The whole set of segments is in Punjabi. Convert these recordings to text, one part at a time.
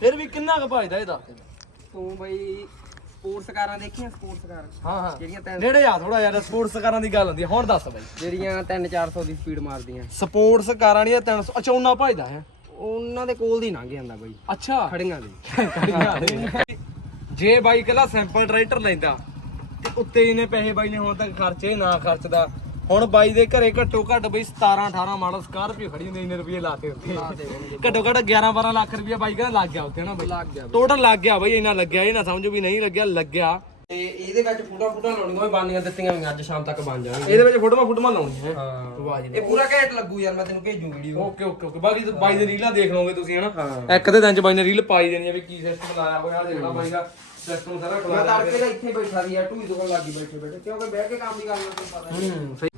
ਫਿਰ ਵੀ ਕਿੰਨਾ ਕੁ ਭਜਦਾ ਇਹ ਦੱਸ ਦੇ ਤੂੰ ਬਈ ਸਪੋਰਟਸ ਕਾਰਾਂ ਦੇਖੀਆਂ ਸਪੋਰਟਸ ਕਾਰ? ਹਾਂ ਹਾਂ। ਜਿਹੜੀਆਂ ਤਿੰਨ ਨੇੜੇ ਆ ਥੋੜਾ ਯਾਰ ਸਪੋਰਟਸ ਕਾਰਾਂ ਦੀ ਗੱਲ ਹੁੰਦੀ ਹੈ ਹੁਣ ਦੱਸ ਬਾਈ। ਜਿਹੜੀਆਂ 3-400 ਦੀ ਸਪੀਡ ਮਾਰਦੀਆਂ। ਸਪੋਰਟਸ ਕਾਰਾਂ ਦੀਆਂ 300 ਅੱਛਾ ਉਹਨਾਂ ਭਜਦਾ ਹੈ? ਉਹਨਾਂ ਦੇ ਕੋਲ ਦੀ ਲੰਘ ਜਾਂਦਾ ਬਈ। ਅੱਛਾ। ਖੜੀਆਂ ਦੀ। ਜੇ ਬਾਈ ਕੱਲਾ ਸੈਂਪਲ ਟਰੈਕਟਰ ਲੈਂਦਾ ਤੇ ਉੱਤੇ ਇਹਨੇ ਪੈਸੇ ਬਾਈ ਨੇ ਹੁਣ ਤੱਕ ਖਰਚੇ ਨਾ ਖਰਚਦਾ ਹੁਣ ਬਾਈ ਦੇ ਘਰੇ ਘੱਟੋ ਘੱਟ ਬਈ 17 18 ਮਾਡਲ ਸਕਾਰਪੀਓ ਖੜੀ ਹੁੰਦੀ ਇੰਨੇ ਰੁਪਏ ਲਾਤੇ ਉੱਤੇ ਘੱਟੋ ਘੱਟ 11 12 ਲੱਖ ਰੁਪਏ ਬਾਈ ਕਹਿੰਦਾ ਲੱਗ ਗਿਆ ਉੱਤੇ ਨਾ ਬਾਈ। ਲੱਗ ਗਿਆ ਟੋਟਲ ਲੱਗ ਗਿਆ ਬਾਈ ਇੰਨਾ ਲੱਗਿਆ ਇਹ ਨਾ ਸਮਝੋ ਵੀ ਨਹੀਂ ਲੱਗਿਆ ਲੱਗਿਆ। ਤੇ ਇਹਦੇ ਵਿੱਚ ਫੁੱਟਾ ਫੁੱਟਾ ਲਾਉਣੀਆਂ ਵੀ ਬਾਨੀਆਂ ਦਿੱਤੀਆਂ ਹੋਈਆਂ ਅੱਜ ਸ਼ਾਮ ਤੱਕ ਬਣ ਜਾਣਗੀਆਂ। ਇਹਦੇ ਵਿੱਚ ਫੋਟੋਆਂ ਫੋਟੋਆਂ ਲਾਉਣੀਆਂ ਹੈ। ਹਾਂ। ਵਾਹ ਜੀ। ਇਹ ਪੂਰਾ ਘੈਂਟ ਲੱਗੂ ਯਾਰ ਮੈਂ ਤੈਨੂੰ ਭੇਜੂ ਵੀਡੀਓ ਓਕੇ ਓਕੇ ਓਕੇ। ਬਾਕੀ ਤਾਂ ਬਾਈ ਦੇ ਰੀਲਾਂ ਦੇਖ ਲਓਗੇ ਤੁਸੀਂ ਹਨਾ? ਇੱਕ ਦੇ ਦਿਨ ਚ ਬਾਈ ਨੇ ਰੀਲ ਪਾਈ ਦੇਣੀ ਆ ਵੀ ਕੀ ਸਿਸਟਮ ਲਾਇਆ ਹੋਇਆ ਦੇਖਣਾ ਬਾਈ ਦਾ ਸਿਸਟਮ ਸਾਰਾ ਮੈਂ ਤੜਕੇ ਦਾ ਇੱਥੇ ਬੈਠਾ ਸੀ ਯਾਰ ਟੂਈ ਦੁਕਾਨ ਲੱਗੀ ਬੈਠੇ ਬੈਠੇ ਕਿਉਂਕਿ ਬਹਿ ਕੇ ਕੰਮ ਵੀ ਕਰਨਾ ਤੈਨੂੰ ਪਤਾ ਹੂੰ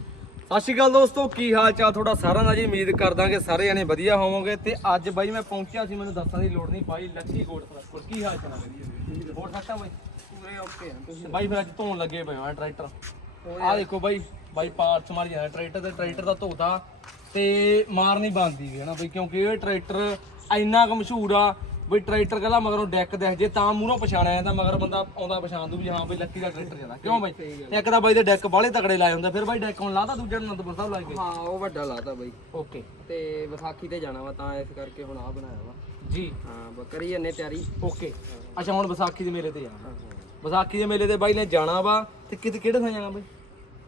ਸਤਿ ਸ਼੍ਰੀ ਅਕਾਲ ਦੋਸਤੋ ਕੀ ਹਾਲ ਚਾਲ ਤੁਹਾਡਾ ਸਾਰਿਆਂ ਦਾ ਜੀ? ਉਮੀਦ ਕਰਦਾ ਕਿ ਸਾਰੇ ਜਣੇ ਵਧੀਆ ਹੋਵੋਗੇ। ਤੇ ਅੱਜ ਬਾਈ ਮੈਂ ਪਹੁੰਚਿਆ ਸੀ ਮੈਨੂੰ ਦੱਸਣ ਦੀ ਲੋੜ ਨਹੀਂ ਪਾਈ ਲੱਖੀ ਕੋਟ ਫਰਸਕੋਟ ਕੀ ਹਾਲ ਚਾਲ ਹੈ ਹੋਰ ਸੱਟਾ ਬਾਈ? ਪੂਰੇ ਓਕੇ ਆ ਤੁਸੀਂ ਬਾਈ ਫਿਰ ਅੱਜ ਧੋਣ ਲੱਗੇ ਪਏ ਆ ਟਰੈਕਟਰ। ਆਹ ਦੇਖੋ ਬਾਈ ਬਾਈ ਪਾਰਟਸ ਮਾਰੀ ਜਾਂਦਾ ਟਰੈਕਟਰ ਤੇ ਟਰੈਕਟਰ ਦਾ ਧੋਤਾ ਤੇ ਮਾਰ ਨਹੀਂ ਬੰਦੀ ਹੈ ਨਾ ਬਈ? ਕਿਉਂਕਿ ਇਹ ਟਰੈਕਟਰ ਇੰਨਾ ਕੁ ਮਸ਼ਹੂਰ ਆ ਬਈ ਟਰੈਕਟਰ ਕਹਿੰਦਾ ਮਗਰੋਂ ਡੈਕ ਦੇਖ ਜੇ ਤਾਂ ਮੂਹਰੋਂ ਪਛਾਣਿਆ ਜਾਂਦਾ ਮਗਰ ਬੰਦਾ ਆਉਂਦਾ ਪਛਾਣ ਦੂ ਵੀ ਹਾਂ ਬਈ ਲੱਕੀ ਦਾ ਟਰੈਕਟਰ ਜਾਂਦਾ ਕਿਉਂ ਬਾਈ? ਇੱਕ ਤਾਂ ਬਾਈ ਦੇ ਡੈਕ ਬਾਹਲੇ ਤਕੜੇ ਲਾਏ ਹੁੰਦੇ ਫਿਰ ਬਾਈ ਡੈਕ ਹੁਣ ਲਾਤਾ ਦੂਜੇ ਨੂੰ ਅਨੰਦਪੁਰ ਸਾਹਿਬ ਲਾਏ ਗਏ। ਹਾਂ ਉਹ ਵੱਡਾ ਲਾਤਾ ਬਈ। ਓਕੇ ਤੇ ਵਿਸਾਖੀ ਤੇ ਜਾਣਾ ਵਾ ਤਾਂ ਇਸ ਕਰਕੇ ਹੁਣ ਆ ਬਣਾਇਆ ਵਾ। ਜੀ। ਹਾਂ ਬੱਕਰੀ ਜੰਨੇ ਤਿਆਰੀ। ਓਕੇ ਅੱਛਾ ਹੁਣ ਵਿਸਾਖੀ ਦੇ ਮੇਲੇ ਤੇ ਜਾਣਾ। ਵਿਸਾਖੀ ਦੇ ਮੇਲੇ ਤੇ ਬਾਈ ਨੇ ਜਾਣਾ ਵਾ ਤੇ ਕਿਤੇ ਕਿਹੜੇ ਥਾਂ ਜਾਣਾ ਬਾਈ?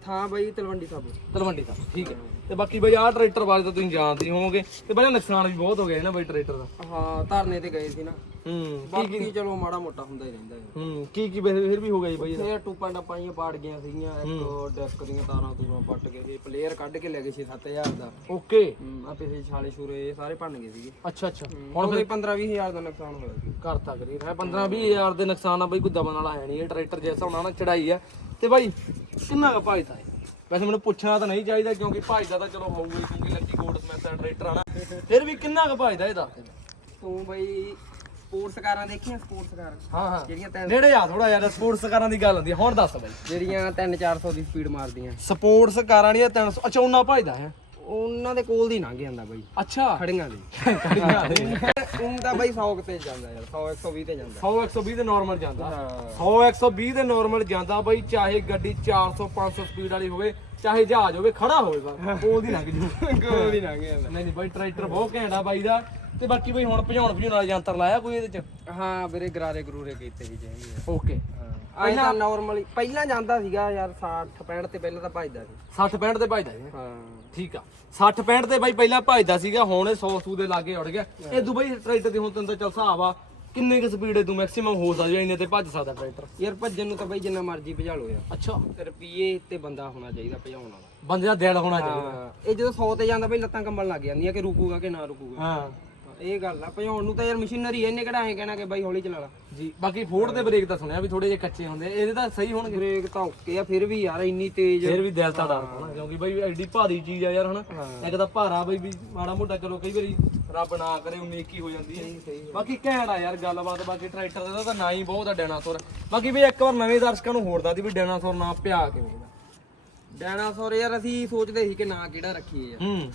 ਥਾਂ ਬਈ ਤਲਵੰਡੀ ਸਾਬੋ ਤਲਵੰਡੀ ਦਾ ਠੀਕ ਹੈ। ਤੇ ਬਾਕੀ ਬਈ ਆਹ ਟਰੈਕਟਰ ਬਾਰੇ ਤਾਂ ਤੁਸੀਂ ਜਾਣਦੇ ਹੀ ਹੋਵੋਗੇ। ਤੇ ਬੜਾ ਨੁਕਸਾਨ ਵੀ ਬਹੁਤ ਹੋ ਗਿਆ ਹੈ ਨਾ ਬਈ ਟਰੈਕਟਰ ਦਾ। ਹਾਂ ਧਰਨੇ ਤੇ ਗਏ ਸੀ ਨਾ। ਹੂੰ ਬਾਕੀ ਚਲੋ ਮਾੜਾ ਮੋਟਾ ਹੁੰਦਾ ਹੀ ਰਹਿੰਦਾ ਹੈ। ਹੂੰ ਕੀ ਕੀ ਵੈਸੇ ਫਿਰ ਵੀ ਹੋ ਗਿਆ ਜੀ ਬਈ ਇਹਦਾ? ਫੇਰ ਟੂਪਾਂ ਜਿਹੀਆਂ ਪਾੜ ਗਈਆਂ ਸੀਗੀਆਂ ਇੱਕ ਡੈਸਕ ਦੀਆਂ ਤਾਰਾਂ ਤੂਰਾਂ ਪੱਟ ਕੇ ਤੇ ਪਲੇਅਰ ਕੱਢ ਕੇ ਲੈ ਗਏ 6-7000 ਦਾ। ਓਕੇ। ਆ ਪਿਛਲੇ ਛਾਲੇ ਛੂਰੇ ਇਹ ਸਾਰੇ ਭੰਨ ਗਏ ਸੀਗੇ। ਅੱਛਾ ਅੱਛਾ। ਹੁਣ ਕੋਈ 15 ਹਜ਼ਾਰ ਦਾ ਨੁਕਸਾਨ ਹੋਇਆ ਸੀ। ਕਰਤਾ ਕਰੀ ਹੈ 15 20 ਹਜ਼ਾਰ ਦੇ ਨੁਕਸਾਨ ਆ ਬਈ ਕੋਈ ਦਮਨ ਵਾਲਾ ਹੈ ਨਹੀਂ ਇਹ ਟਰੈਕਟਰ ਜੈਸਾ ਹੋਣਾ ਨਾ ਚੜਾਈ ਆ। ਤੇ ਬਾਈ ਕਿੰਨਾ ਕੁ ਭਾਜਦਾ ਹੈ? ਵੈਸੇ ਮੈਨੂੰ ਪੁੱਛਣਾ ਤਾਂ ਨਹੀਂ ਚਾਹੀਦਾ ਕਿਉਂਕਿ ਭਾਜਦਾ ਤਾਂ ਚਲੋ ਹੋਊਗਾ ਹੀ ਕਿਉਂਕਿ ਲੱਕੀ ਗੋਡ ਸਮੈਥ ਦਾ ਟਰੈਕਟਰ ਆਣਾ ਫਿਰ ਵੀ ਕਿੰਨਾ ਕੁ ਭਾਜਦਾ ਇਹ ਦੱਸ ਦੇ ਤੂੰ ਬਈ ਸਪੋਰਟਸ ਕਾਰਾਂ ਦੇਖੀਆਂ ਸਪੋਰਟਸ ਕਾਰਾਂ ਹਾਂ ਹਾਂ। ਜਿਹੜੀਆਂ ਤਿੰਨ ਨੇੜੇ ਆ ਥੋੜਾ ਯਾਰ ਸਪੋਰਟਸ ਕਾਰਾਂ ਦੀ ਗੱਲ ਹੁੰਦੀ ਹੈ ਹੁਣ ਦੱਸ ਬਾਈ। ਜਿਹੜੀਆਂ 3-400 ਦੀ ਸਪੀਡ ਮਾਰਦੀਆਂ। ਸਪੋਰਟਸ ਕਾਰਾਂ ਦੀਆਂ 300 ਅੱਛਾ ਉਹਨਾਂ ਭਾਜਦਾ ਹੈ। ਉਹਨਾਂ ਦੇ ਕੋਲ ਦੀ ਲੰਘ ਜਾਂਦਾ ਬਈ। ਅੱਛਾ। ਖੜੀਆਂ ਦੀ। ਉਹ ਤਾਂ ਬਈ 100 ਤੇ ਜਾਂਦਾ ਯਾਰ 100 120 ਤੇ ਜਾਂਦਾ। 100 120 ਦੇ ਨਾਰਮਲ ਜਾਂਦਾ। ਹਾਂ। 100 120 ਦੇ ਨਾਰਮਲ ਜਾਂਦਾ ਬਾਈ ਚਾਹੇ ਗੱਡੀ 400 500 ਸਪੀਡ ਵਾਲੀ ਹੋਵੇ ਚਾਹੇ ਜਹਾਜ਼ ਹੋਵੇ ਖੜਾ ਹੋਵੇ ਬਸ। ਕੋਲ ਦੀ ਲੰਘ ਜੂ ਕੋਲ ਦੀ ਲੰਘ ਜਾਂਦਾ। ਨਹੀਂ ਨਹੀਂ ਬਾਈ ਟਰੈਕਟਰ ਬਹੁਤ ਘੈਂਟ ਆ ਬਾਈ ਦਾ। ਤੇ ਬਾਕੀ ਬਾਈ ਹੁਣ ਭਜਾਉਣ ਭਜਾਉਣ ਵਾਲਾ ਯੰਤਰ ਲਾਇਆ ਕੋਈ ਇਹਦੇ ਚ? ਹਾਂ ਵੀਰੇ ਗਰਾਰੇ ਗਰੂਰੇ ਕੀਤੇ ਸੀ ਚਾਹੀਦੇ ਓਕੇ ਆਈ ਤਾਂ ਨਾਰਮਲੀ ਪਹਿਲਾਂ ਜਾਂਦਾ ਸੀਗਾ ਯਾਰ 60 65 ਤੇ ਪਹਿਲਾਂ ਤਾਂ ਭਜਦਾ ਸੀ। 60 65 ਤੇ ਭਜਦਾ ਜੀ ਹਾਂ। ਠੀਕ ਆ। 60 65 ਤੇ ਬਾਈ ਪਹਿਲਾਂ ਭਜਦਾ ਸੀਗਾ ਹੁਣ ਇਹ 100 ਸੂ ਦੇ ਲਾਗੇ ਉੜ ਗਿਆ। ਇਹ ਦੁਬਈ ਟਰੈਕਟਰ ਦੀ ਹੁਣ ਤੈਨੂੰ ਤਾਂ ਚੱਲ ਹਿਸਾਬ ਆ ਕਿੰਨੇ ਕੁ ਸਪੀਡ ਤੂੰ ਮੈਕਸਿਮਮ ਹੋ ਸਕਦੀ ਇੰਨੇ ਤੇ ਭੱਜ ਸਕਦਾ ਟਰੈਕਟਰ? ਯਾਰ ਭੱਜਣ ਨੂੰ ਤਾਂ ਬਈ ਜਿੰਨਾ ਮਰਜ਼ੀ ਭਜਾ ਲਓ ਯਾਰ। ਅੱਛਾ। ਤੇ ਰੁਪਈਏ ਤੇ ਬੰਦਾ ਹੋਣਾ ਚਾਹੀਦਾ ਭਜਾਉਣ ਵਾਲਾ। ਬੰਦੇ ਦਾ ਦਿਲ ਹੋਣਾ ਚਾਹੀਦਾ। ਇਹ ਜਦੋਂ 100 ਤੇ ਜਾਂਦਾ ਬਈ ਲੱਤਾਂ ਕੰਬਣ ਲੱਗ ਜਾਂਦੀਆਂ ਕਿ ਰੁਕੂਗਾ ਕਿ ਨਾ ਰੁਕੂਗਾ। ਹਾਂ। ਇਹ ਗੱਲ ਆ ਭਜਾਉਣ ਨੂੰ ਤਾਂ ਯਾਰ ਮਸ਼ੀਨਰੀ ਇਹਨੇ ਕਿਹੜਾ ਐ ਕਹਿਣਾ ਕਿ ਬਾਈ ਹੌਲੀ ਚਲਾ ਲਾ। ਜੀ ਬਾਕੀ ਫੋਰਡ ਦੇ ਬ੍ਰੇਕ ਤਾਂ ਸੁਣਿਆ ਵੀ ਥੋੜੇ ਜਿਹੇ ਕੱਚੇ ਹੁੰਦੇ ਆ। ਇਹਦੇ ਤਾਂ ਸਹੀ ਹੋਣਗੇ। ਬ੍ਰੇਕ ਤਾਂ ਓਕੇ ਆ ਫਿਰ ਵੀ ਯਾਰ ਇੰਨੀ ਤੇਜ਼। ਫਿਰ ਵੀ ਦਿਲ ਤਾਂ ਡਰਦਾ ਨਾ ਕਿਉਂਕਿ ਬਈ ਐਡੀ ਭਾਰੀ ਚੀਜ਼ ਆ ਯਾਰ ਹਨਾ? ਇੱਕ ਤਾਂ ਭਾਰਾ ਬਈ ਵੀ ਮਾੜਾ ਮੋਟਾ ਚਲੋ ਕਈ ਵਾਰੀ ਰੱਬ ਨਾ ਕਰੇ 19 21 ਹੋ ਜਾਂਦੀ ਹੈ। ਬਾਕੀ ਘੈਂਟ ਆ ਯਾਰ ਗੱਲਬਾਤ ਬਾਕੀ ਟਰੈਕਟਰ ਦਾ ਤਾਂ ਨਾਂ ਹੀ ਬਹੁਤ ਆ ਡਾਇਨਾਸੌਰ ਬਾਕੀ ਵੀ ਇੱਕ ਵਾਰ ਨਵੇਂ ਦਰਸ਼ਕਾਂ ਨੂੰ ਹੋਰ ਦੱਸਦੀ ਵੀ ਡਾਇਨਾਸੌਰ ਨਾਂ ਪਿਆ ਕਿਵੇਂ ਦਾ। ਡਾਇਨਾਸੌਰ ਯਾਰ ਅਸੀਂ ਸੋਚਦੇ ਸੀ ਕਿ ਨਾਂ ਕਿਹੜਾ ਰੱਖੀਏ ਯਾਰ। ਹੂੰ।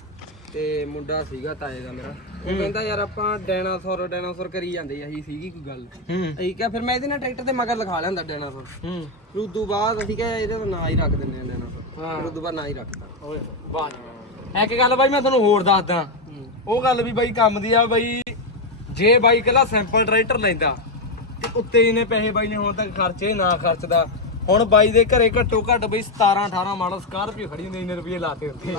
ਤੇ ਮੁੰਡਾ ਸੀਗਾ ਤਾਏ ਦਾ ਮੇਰਾ। ਉਹ ਕਹਿੰਦਾ ਯਾਰ ਆਪਾਂ ਡਾਇਨਾਸੌਰ ਡਾਇਨਾਸੌਰ ਕਰੀ ਜਾਂਦੇ ਅਸੀਂ ਸੀਗੀ ਕੋਈ ਗੱਲ ਅਸੀਂ ਕਿਹਾ ਫਿਰ ਮੈਂ ਇਹਦੇ ਨਾਲ ਟਰੈਕਟਰ ਤੇ ਮਗਰ ਲਿਖਾ ਲਿਆਂਦਾ ਡਾਇਨਾਸੌਰ। ਹੂੰ। ਫਿਰ ਉਦੋਂ ਬਾਅਦ ਅਸੀਂ ਕਿਹਾ ਇਹਦਾ ਤਾਂ ਨਾਂ ਹੀ ਰੱਖ ਦਿੰਦੇ ਆ ਡਾਇਨਾਸੌਰ। ਫਿਰ ਉਦੋਂ ਬਾਅਦ ਨਾਂ ਹੀ ਰੱਖਤਾ। ਓਏ ਵਾਹ। ਇੱਕ ਗੱਲ ਬਾਈ ਮੈਂ ਤੁਹਾਨੂੰ ਹੋਰ ਦੱਸਦਾ। ਉਹ ਗੱਲ ਵੀ ਬਾਈ ਕੰਮ ਦੀ ਆ ਬਾਈ। ਜੇ ਬਾਈ ਕੱਲਾ ਸੈਂਪਲ ਟਰੈਕਟਰ ਲੈਂਦਾ ਤੇ ਉੱਤੇ ਇਹਨੇ ਪੈਸੇ ਬਾਈ ਨੇ ਹੁਣ ਤੱਕ ਖਰਚੇ ਨਾ ਖਰਚਦਾ। ਹੁਣ ਬਾਈ ਦੇ ਘਰੇ ਘੱਟੋ ਘੱਟ ਬਈ 17 18 ਮਾਡਲ ਸਕਾਰਪੀਓ ਖੜੀ ਹੁੰਦੀ ਇੰਨੇ ਰੁਪਏ ਲਾਤੇ ਉੱਤੇ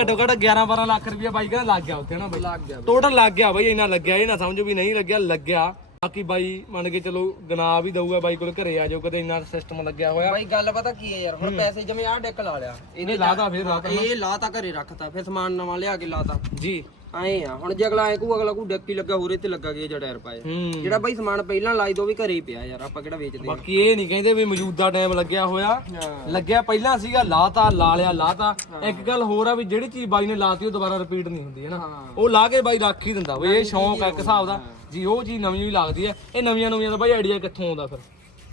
ਘੱਟੋ ਘੱਟ 11 12 ਲੱਖ ਰੁਪਏ ਬਾਈ ਕਹਿੰਦਾ ਲੱਗ ਗਿਆ ਉੱਤੇ ਨਾ ਬਾਈ। ਲੱਗ ਗਿਆ ਟੋਟਲ ਲੱਗ ਗਿਆ ਬਾਈ ਇੰਨਾ ਲੱਗਿਆ ਇਹ ਨਾ ਸਮਝੋ ਵੀ ਨਹੀਂ ਲੱਗਿਆ ਲੱਗਿਆ। ਬਾਕੀ ਬਾਈ ਮੰਨ ਕੇ ਚਲੋ ਗਨਾ ਵੀ ਦਊਗਾ ਬਾਈ ਕੋਲ ਘਰੇ ਆ ਜਾਓ ਕਦੇ ਇੰਨਾ ਸਿਸਟਮ ਲੱਗਿਆ ਹੋਇਆ। ਬਾਈ ਗੱਲ ਪਤਾ ਕੀ ਹੈ ਯਾਰ ਹੁਣ ਪੈਸੇ ਜਿਵੇਂ ਆਹ ਡੈਕ ਲਾ ਲਿਆ। ਇਹਨੇ ਲਾਤਾ ਫਿਰ ਲਾਤਾ ਇਹ ਲਾਤਾ ਘਰੇ ਰੱਖਤਾ ਫਿਰ ਸਮਾਨ ਨਵਾਂ ਲਿਆ ਕੇ ਲਾਤਾ। ਜੀ। ਐਂ ਆ ਹੁਣ ਜੇ ਅਗਲਾ ਐ ਕੋ ਅਗਲਾ ਕੋ ਡੱਕੀ ਲੱਗਾ ਹੋਰੇ ਤੇ ਲੱਗਾ ਗਿਆ ਟਾਇਰ ਪਾਏ ਹੂੰ। ਜਿਹੜਾ ਬਾਈ ਸਮਾਨ ਪਹਿਲਾਂ ਲਾਈ ਦੋ ਵੀ ਘਰੇ ਹੀ ਪਿਆ ਯਾਰ ਆਪਾਂ ਕਿਹੜਾ ਵੇਚਦੇ ਆ ਬਾਕੀ ਇਹ ਨਹੀਂ ਕਹਿੰਦੇ ਵੀ ਮੌਜੂਦਾ ਟਾਈਮ ਲੱਗਿਆ ਹੋਇਆ। ਲੱਗਿਆ ਪਹਿਲਾਂ ਸੀਗਾ ਲਾਤਾ ਲਾ ਲਿਆ ਲਾਤਾ। ਇੱਕ ਗੱਲ ਹੋਰ ਆ ਵੀ ਜਿਹੜੀ ਚੀਜ਼ ਬਾਈ ਨੇ ਲਾਤੀ ਉਹ ਦੁਬਾਰਾ ਰਿਪੀਟ ਨਹੀਂ ਹੁੰਦੀ ਹੈ। ਨਾ ਉਹ ਲਾ ਕੇ ਬਾਈ ਰੱਖ ਹੀ ਦਿੰਦਾ। ਬਈ ਇਹ ਸ਼ੌਂਕ ਆ ਇੱਕ ਹਿਸਾਬ ਦਾ। ਜੀ ਉਹ ਚੀਜ਼ ਨਵੀਂ ਵੀ ਲੱਗਦੀ ਹੈ। ਇਹ ਨਵੀਆਂ ਨਵੀਆਂ ਦਾ ਬਾਈ ਆਈਡੀਆ ਕਿੱਥੋਂ ਆਉਂਦਾ ਫਿਰ?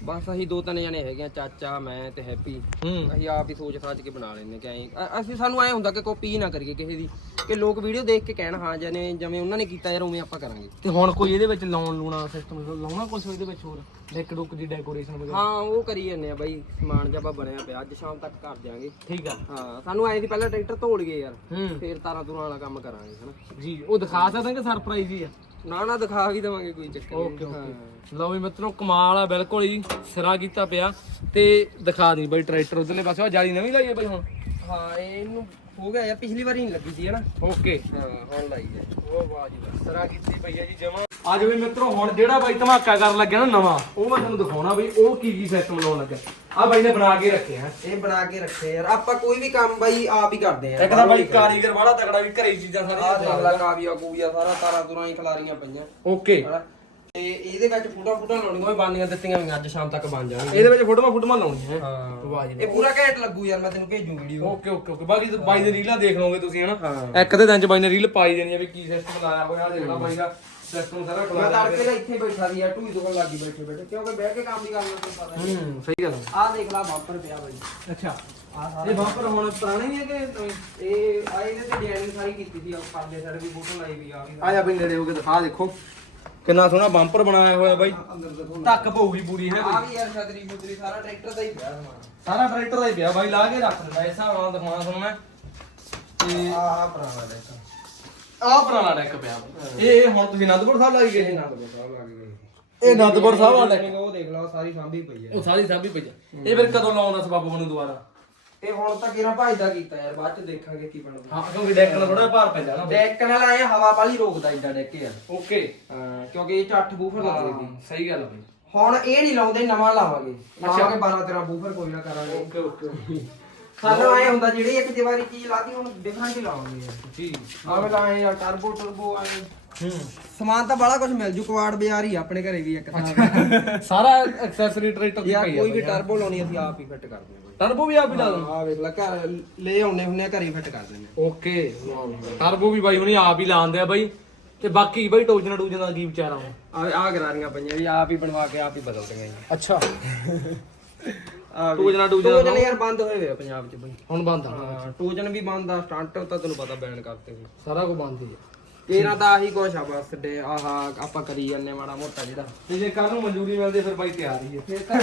ਬਸ ਅਸੀਂ ਦੋ ਤਿੰਨ ਜਣੇ ਹੈਗੇ ਆ ਚਾਚਾ ਮੈਂ ਤੇ ਹੈਪੀ। ਹੂੰ। ਅਸੀਂ ਆਪ ਹੀ ਸੋਚ ਸਾਚ ਕੇ ਬਣਾ ਲੈਂਦੇ ਕਿ ਐਂ ਅ- ਅਸੀਂ ਸਾਨੂੰ ਐ ਹੁੰਦਾ ਕਿ ਕਾਪੀ ਨਾ ਕਰੀਏ ਕਿਸੇ ਦੀ ਕਿ ਲੋਕ ਵੀਡੀਓ ਦੇਖ ਕੇ ਕਹਿਣ ਹਾਂ ਜਨੇ ਜਿਵੇਂ ਉਹਨਾਂ ਨੇ ਕੀਤਾ ਯਾਰ ਉਵੇਂ ਆਪਾਂ ਕਰਾਂਗੇ। ਤੇ ਹੁਣ ਕੋਈ ਇਹਦੇ ਵਿੱਚ ਲਾਉਣ ਲੂਣਾ ਸਿਸਟਮ ਲਾਉਣਾ ਕੁਝ ਇਹਦੇ ਵਿੱਚ ਹੋਰ? ਡੈਕ ਡੁੱਕ ਦੀ ਡੈਕੋਰੇਸ਼ਨ ਵਗੈਰਾ? ਹਾਂ ਉਹ ਕਰੀ ਜਾਂਦੇ ਆ ਬਾਈ ਸਮਾਨ ਜਿਹਾ ਬਣਿਆ ਪਿਆ ਅੱਜ ਸ਼ਾਮ ਤੱਕ ਕਰ ਦਿਆਂਗੇ। ਠੀਕ ਆ। ਹਾਂ ਸਾਨੂੰ ਐ ਸੀ ਪਹਿਲਾਂ ਟਰੈਕਟਰ ਤੋੜ ਗਏ ਯਾਰ ਹੂੰ। ਫੇਰ ਤਾਰਾਂ ਤੁਰਾਂ ਵਾਲਾ ਕੰਮ ਕਰਾਂਗੇ ਹਨਾ। ਜੀ ਉਹ ਦਿਖਾ ਸਕਦੇ ਕਿ ਸਰਪ੍ਰਾਈਜ਼ ਹੀ ਆ। ਨਾ ਨਾ ਦਿਖਾ ਵੀ ਦਵਾਂਗੇ ਕੋਈ ਚੱਕਰ ਨਹੀਂ ਓਕੇ ਓਕੇ। ਲਓ ਵੀ ਮਿੱਤਰੋ ਕਮਾਲ ਆ ਬਿਲਕੁਲ ਹੀ ਸਿਰਾ ਕੀਤਾ ਪਿਆ। ਤੇ ਦਿਖਾ ਦੀ ਬਈ ਟਰੈਕਟਰ ਉਧਰਲੇ ਪਾਸੇ ਉਹ ਜਾਲੀ ਨਵੀਂ ਲਾਈ ਹੈ ਬਈ ਹੁਣ? ਹਾਂ ਇਹਨੂੰ ਹੋ ਗਿਆ ਯਾਰ ਪਿਛਲੀ ਵਾਰੀ ਨਹੀਂ ਲੱਗੀ ਸੀ ਹਨਾ? ਓਕੇ। ਹਾਂ ਹੁਣ ਲਾਈ ਹੈ। ਉਹ ਵਾਹ ਜੀ ਵਾਹ ਸਿਰਾ ਕੀਤੀ ਪਈ ਹੈ ਜੀ ਜਮਾ। ਅੱਜ ਵੀ ਮਿੱਤਰੋ ਹੁਣ ਜਿਹੜਾ ਬਾਈ ਧਮਾਕਾ ਕਰਨ ਲੱਗਿਆ ਨਾ ਨਵਾਂ ਉਹ ਮੈਂ ਤੁਹਾਨੂੰ ਦਿਖਾਉਣਾ ਬਈ ਉਹ ਕੀ ਕੀ ਸਿਸਟਮ ਲਾਉਣ ਲੱਗਾ ਆ ਬਾਈ ਨੇ ਬਣਾ ਕੇ ਰੱਖੇ ਆ। ਇਹ ਬਣਾ ਕੇ ਰੱਖੇ ਯਾਰ ਆਪਾਂ ਕੋਈ ਵੀ ਕੰਮ ਬਾਈ ਆਪ ਹੀ ਕਰਦੇ ਆ। ਇੱਕ ਤਾਂ ਬਾਈ ਕਾਰੀਗਰ ਵਾਲਾ ਤਕੜਾ ਵੀ ਘਰੇ ਹੀ ਚੀਜ਼ਾਂ ਸਾਰੀਆਂ ਦੇਖ ਲੈ ਕਾਵੀਆ ਕੂਵੀਆ ਸਾਰਾ ਤਾਰਾਂ ਤੁਰਾਂ ਹੀ ਖਲਾਰੀਆਂ ਪਈਆਂ। ਓਕੇ। ਤੇ ਇਹਦੇ ਵਿੱਚ ਫੋਟੋ ਫੋਟੋ ਲਾਉਣੀਆਂ ਉਹ ਬਾਨੀਆਂ ਦਿੱਤੀਆਂ ਹੋਈਆਂ ਅੱਜ ਸ਼ਾਮ ਤੱਕ ਬਣ ਜਾਣਗੀਆਂ। ਇਹਦੇ ਵਿੱਚ ਫੋਟੋਆਂ ਫੋਟੋਆਂ ਲਾਉਣੀਆਂ ਹੈ। ਹਾਂ। ਵਾਹ ਜੀ ਇਹ ਪੂਰਾ ਘੈਂਟ ਲੱਗੂ ਯਾਰ ਮੈਂ ਤੈਨੂੰ ਭੇਜੂ ਵੀਡੀਓ ਓਕੇ ਓਕੇ ਓਕੇ। ਬਾਕੀ ਬਾਈ ਦੇ ਰੀਲਾਂ ਦੇਖ ਲਓਗੇ ਤੁਸੀਂ ਹਨਾ? ਹਾਂ। ਇੱਕ ਦੇ ਦਿਨ ਚ ਬਾਈ ਨੇ ਰੀਲ ਪਾਈ ਦੇਣੀ ਆ ਵੀ ਕੀ ਸਿਸਟਮ ਲਾਇਆ ਹੋਇਆ ਆ ਦੇਖਣਾ ਬਾਈ ਦਾ। ਸਿਸਟਮ ਸਾਰਾ ਮੈਂ ਖੁੱਲਾ ਤੜਕੇ ਦਾ ਇੱਥੇ ਬੈਠਾ ਸੀ ਯਾਰ ਟੂਈ ਦੁਕਾਨ ਲੱਗੀ ਬੈਠੇ ਬੈਠੇ। ਕਿਉਂਕਿ ਬਹਿ ਕੇ ਕੰਮ ਦੀ ਗੱਲ ਨਹੀਂ ਪਤਾ ਹੂੰ ਸਹੀ ਗੱਲ ਆਹ ਦੇਖ ਲੈ ਬਾਪਰ ਪਿਆ ਬਾਈ। ਅੱਛਾ। ਸਾਰਾ ਇਹ ਬੰਪਰ ਹੁਣ ਪੁਰਾਣੇ ਹੀ ਹੈ ਕਿ ਨਵੇਂ? ਇਹ ਆ ਇਹਦੇ ਤੇ ਡਿਜ਼ਾਈਨਿੰਗ ਸਾਰੀ ਕੀਤੀ ਸੀ ਉਹ ਪਰਲੇ ਸਾਈਡ ਵੀ ਫੋਟੋ ਲਾਈ ਵੀ ਆ ਵੀ ਆ ਜਾ ਬਈ ਨੇੜੇ ਹੋ ਕੇ ਦਿਖਾ ਦੇਖੋ। ਕਿੰਨਾ ਸੋਹਣਾ ਬੰਪਰ ਬਣਾਇਆ ਹੋਇਆ ਬਾਈ। ਅੰਦਰ ਦੇਖੋ ਧੱਕ ਪਊਗੀ ਪੂਰੀ ਹੈ ਆ ਵੀ ਯਾਰ ਛਤਰੀ ਫੁਤਰੀ ਸਾਰਾ ਟਰੈਕਟਰ ਦਾ ਹੀ ਪਿਆ ਸਮਾਨ। ਸਾਰਾ ਟਰੈਕਟਰ ਦਾ ਹੀ ਪਿਆ ਬਾਈ ਲਾ ਕੇ ਰੱਖ ਦਿੰਦਾ ਇਸ ਹਿਸਾਬ ਨਾਲ ਦਿਖਾਉਣਾ ਤੁਹਾਨੂੰ ਮੈਂ। ਤੇ ਆਹ ਪੁਰਾਣਾ ਡੈਕ ਆਹ ਪੁਰਾਣਾ ਡੈਕ ਪਿਆ। ਇਹ ਇਹ ਹੁਣ ਤੁਸੀਂ ਅਨੰਦਪੁਰ ਸਾਹਿਬ ਲੱਗ ਗਏ ਅਨੰਦਪੁਰ ਸਾਹਿਬ ਲੱਗ ਗਏ ਇਹ ਅਨੰਦਪੁਰ ਸਾਹਿਬ ਵਾਲਾ ਡੈਕ ਉਹ ਦੇਖ ਲਓ ਸਾਰੀ ਸਾਂਭੀ ਪਈ ਹੈ। ਉਹ ਸਾਰੀ ਸਾਂਭੀ ਪਈ ਆ ਇਹ ਫਿਰ ਕਦੋਂ ਲਾਉਣ ਦਾ ਸਬੱਬ ਬਣੂ ਦੁਬਾਰਾ ਇਹ ਹੁਣ ਤੱਕ ਇਹਨਾਂ ਭਾਈ ਦਾ ਕੀਤਾ ਯਾਰ ਬਾਅਦ ਚ ਦੇਖਾਂਗੇ ਕੀ ਬਣਦਾ। ਹਾਂ ਕਿਉਂਕਿ ਡੈਕ ਨਾਲ ਥੋੜਾ ਭਾਰ ਪੈਂਦਾ ਨਾ ਡੈਕ ਨਾਲ ਆਏ ਹਵਾ ਵਾਲੀ ਰੋਕਦਾ ਏਡਾ ਡੈਕ ਯਾਰ। ਓਕੇ। ਹਾਂ ਕਿਉਂਕਿ ਇਹ 8 ਬੂਫਰ ਲੱਗੇ ਸੀ। ਸਹੀ ਗੱਲ ਬਾਈ। ਹੁਣ ਇਹ ਨਹੀਂ ਲਾਉਂਦੇ ਨਵਾਂ ਲਾਵਾਂਗੇ। ਲਾਵਾਂਗੇ 12 13 ਬੂਫਰ ਕੋਈ ਨਾ ਕਰਾਂਗੇ। Okay okay. ਸਾਨੂੰ ਐ ਹੁੰਦਾ ਜਿਹੜੀ ਇੱਕ ਦੀਵਾਰੀ ਚੀਜ਼ ਲਾਤੀ ਹੁਣ ਡਿਫਰੈਂਟ ਹੀ ਲਾਵਾਂਗੇ ਯਾਰ ਜੀ। ਆਵੇਂ ਲਾਏ ਯਾਰ ਟਰਬੋ ਟਰਬੋ ਆਏ ਹੂੰ। ਸਮਾਨ ਤਾਂ ਬੜਾ ਕੁਝ ਮਿਲ ਜੂ ਕੁਆੜ ਬਾਜ਼ਾਰ ਹੀ ਆ ਆਪਣੇ ਘਰੇ ਵੀ ਇੱਕ ਥਾਂ ਸਾਰਾ ਐਕਸੈਸਰੀ ਟਰੈਕਟਰ ਯਾਰ ਕੋਈ ਵੀ ਟਰਬੋ ਲਾਉਣੀ ਅਸੀਂ ਆਪ ਹੀ ਫਿੱਟ ਕਰਦੇ ਹਾਂ ਟਰਬੋ ਵੀ ਆਪ ਹੀ ਲਾ ਦੋ ਆ ਵੇਖ ਲੈ ਘਰ ਲੈ ਆਉਣੇ ਹੁੰਨੇ ਆ ਘਰੇ ਫਿੱਟ ਕਰ ਦਿੰਦੇ ਆ। ਓਕੇ। ਟਰਬੋ ਵੀ ਬਾਈ ਹੁਣੀ ਆਪ ਹੀ ਲਾਉਂਦੇ ਆ ਬਾਈ। ਤੇ ਬਾਕੀ ਬਾਈ ਟੋਜਣਾ ਟੂਜਣਾ ਦਾ ਕੀ ਵਿਚਾਰਾ ਵਾ ਆ ਆ ਗਰਾਰੀਆਂ ਪਈਆਂ ਵੀ ਆਪ ਹੀ ਬਣਵਾ ਕੇ ਆਪ ਹੀ ਬਦਲ ਦਿੰਦੇ ਆ ਅੱਛਾ। ਆ ਟੂਜਣਾ ਟੂਜਣਾ ਟੂਜਨ ਯਾਰ ਬੰਦ ਹੋਏ ਹੋਏ ਆ ਪੰਜਾਬ 'ਚ ਬਈ। ਹੁਣ ਬੰਦ ਆ ਹਾਂ। ਟੂਜਨ ਵੀ ਬੰਦ ਆ ਸਟੰਟ ਤਾਂ ਤੈਨੂੰ ਪਤਾ ਬੈਨ ਕਰਤੇ ਸੀ ਸਾਰਾ ਕੁਝ ਬੰਦ ਹੀ ਆ। ਤੇਰਾ ਤਾਂ ਆਹੀ ਕੁਛ ਆ ਬਸ ਡੇ ਆਹ ਆਪਾਂ ਕਰੀ ਜਾਂਦੇ ਮਾੜਾ ਮੋਟਾ ਜਿਹੜਾ। ਤੇ ਜੇ ਕੱਲ ਨੂੰ ਮਨਜ਼ੂਰੀ ਮਿਲਦੀ ਫਿਰ ਬਾਈ ਤਿਆਰ ਹੀ ਆ। ਫੇਰ ਤਾਂ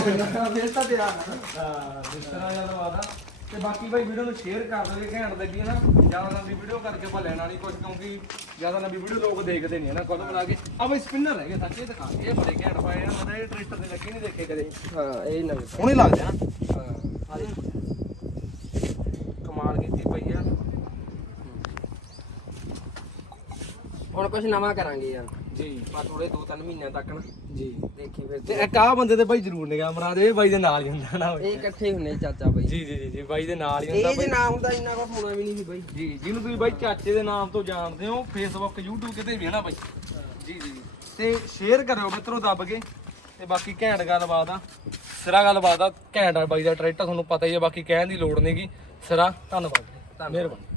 ਫੇਰ ਤਾਂ ਤਿਆਰ ਆ। ਹਾਂ ਜਿਸ ਤਰ੍ਹਾਂ ਗੱਲ ਬਾਤ ਆ ਤੇ ਬਾਕੀ ਬਾਈ ਵੀਡੀਓ ਨੂੰ ਸ਼ੇਅਰ ਕਰ ਦਿਓ ਘੈਂਟ ਲੱਗੀ ਨਾ ਜ਼ਿਆਦਾ ਲੰਬੀ ਵੀਡੀਓ ਕਰਕੇ ਆਪਾਂ ਲੈਣਾ ਨਹੀਂ ਕੁਝ ਕਿਉਂਕਿ ਜ਼ਿਆਦਾ ਲੰਬੀ ਵੀਡੀਓ ਲੋਕ ਦੇਖਦੇ ਨਹੀਂ ਹੈ ਨਾ ਕੋਲ ਬਣਾ ਕੇ। ਆ ਬਾਈ ਸਪਿਨਰ ਰਹਿ ਸੱਚੇ ਦਿਖਾ ਇਹ ਬੜੇ ਘੈਂਟ ਪਾਏ ਆ ਮੈਂ ਇਹ ਟਰੈਕਟਰ ਦੇ ਲੱਗੇ ਨਹੀਂ ਦੇਖੇ ਕਦੇ। ਹਾਂ ਇਹ ਨਵੇਂ ਸੋਹਣੇ ਲੱਗਦੇ ਆ। ਹਾਂ ਕਮਾਲ ਕੀਤੀ ਪਈ ਆ। ਹੁਣ ਕੁਝ ਨਵਾਂ ਕਰਾਂਗੇ ਯਾਰ। ਜੀ। ਥੋੜੇ 2-3 ਮਹੀਨਿਆਂ ਤੱਕ ਨਾ। ਜੀ। ਦੇਖੀ ਫਿਰ ਤੇ ਇੱਕ ਆ ਬੰਦੇ ਤੇ ਬਾਈ ਜ਼ਰੂਰ ਨਿਗਾਹ ਮਰਾ ਦੇ ਇਹ ਬਾਈ ਦੇ ਨਾਲ ਹੀ ਹੁੰਦਾ ਨਾ। ਇਹ ਇਕੱਠੇ ਹੁੰਨੇ ਚਾਚਾ ਬਾਈ। ਜੀ ਜੀ ਜੀ ਜੀ ਬਾਈ ਦੇ ਨਾਲ ਹੀ ਹੁੰਦਾ ਇਹ ਜੇ ਨਾ ਹੁੰਦਾ ਇੰਨਾ ਕੁ ਹੋਣਾ ਵੀ ਨਹੀਂ ਸੀ ਬਾਈ। ਜੀ ਜਿਹਨੂੰ ਤੁਸੀਂ ਬਾਈ ਚਾਚੇ ਦੇ ਨਾਮ ਤੋਂ ਜਾਣਦੇ ਹੋ ਫੇਸਬੁੱਕ YouTube ਕਿਤੇ ਵੀ ਹੈ ਨਾ ਬਾਈ। ਜੀ ਜੀ ਜੀ। ਤੇ ਸ਼ੇਅਰ ਕਰਿਓ ਮਿੱਤਰੋ ਦੱਬ ਕੇ। ਤੇ ਬਾਕੀ ਘੈਂਟ ਗੱਲਬਾਤ ਆ। ਸਿਰਾ ਗੱਲਬਾਤ ਆ। ਘੈਂਟ ਆ ਬਾਈ ਦਾ ਟਰੈਕਟਰ ਤੁਹਾਨੂੰ ਪਤਾ ਹੀ ਆ ਬਾਕੀ ਕਹਿਣ ਦੀ ਲੋੜ ਨਹੀਂਗੀ ਸਿਰਾ ਧੰਨਵਾਦ। ਮਿਹਰਬਾਨੀ।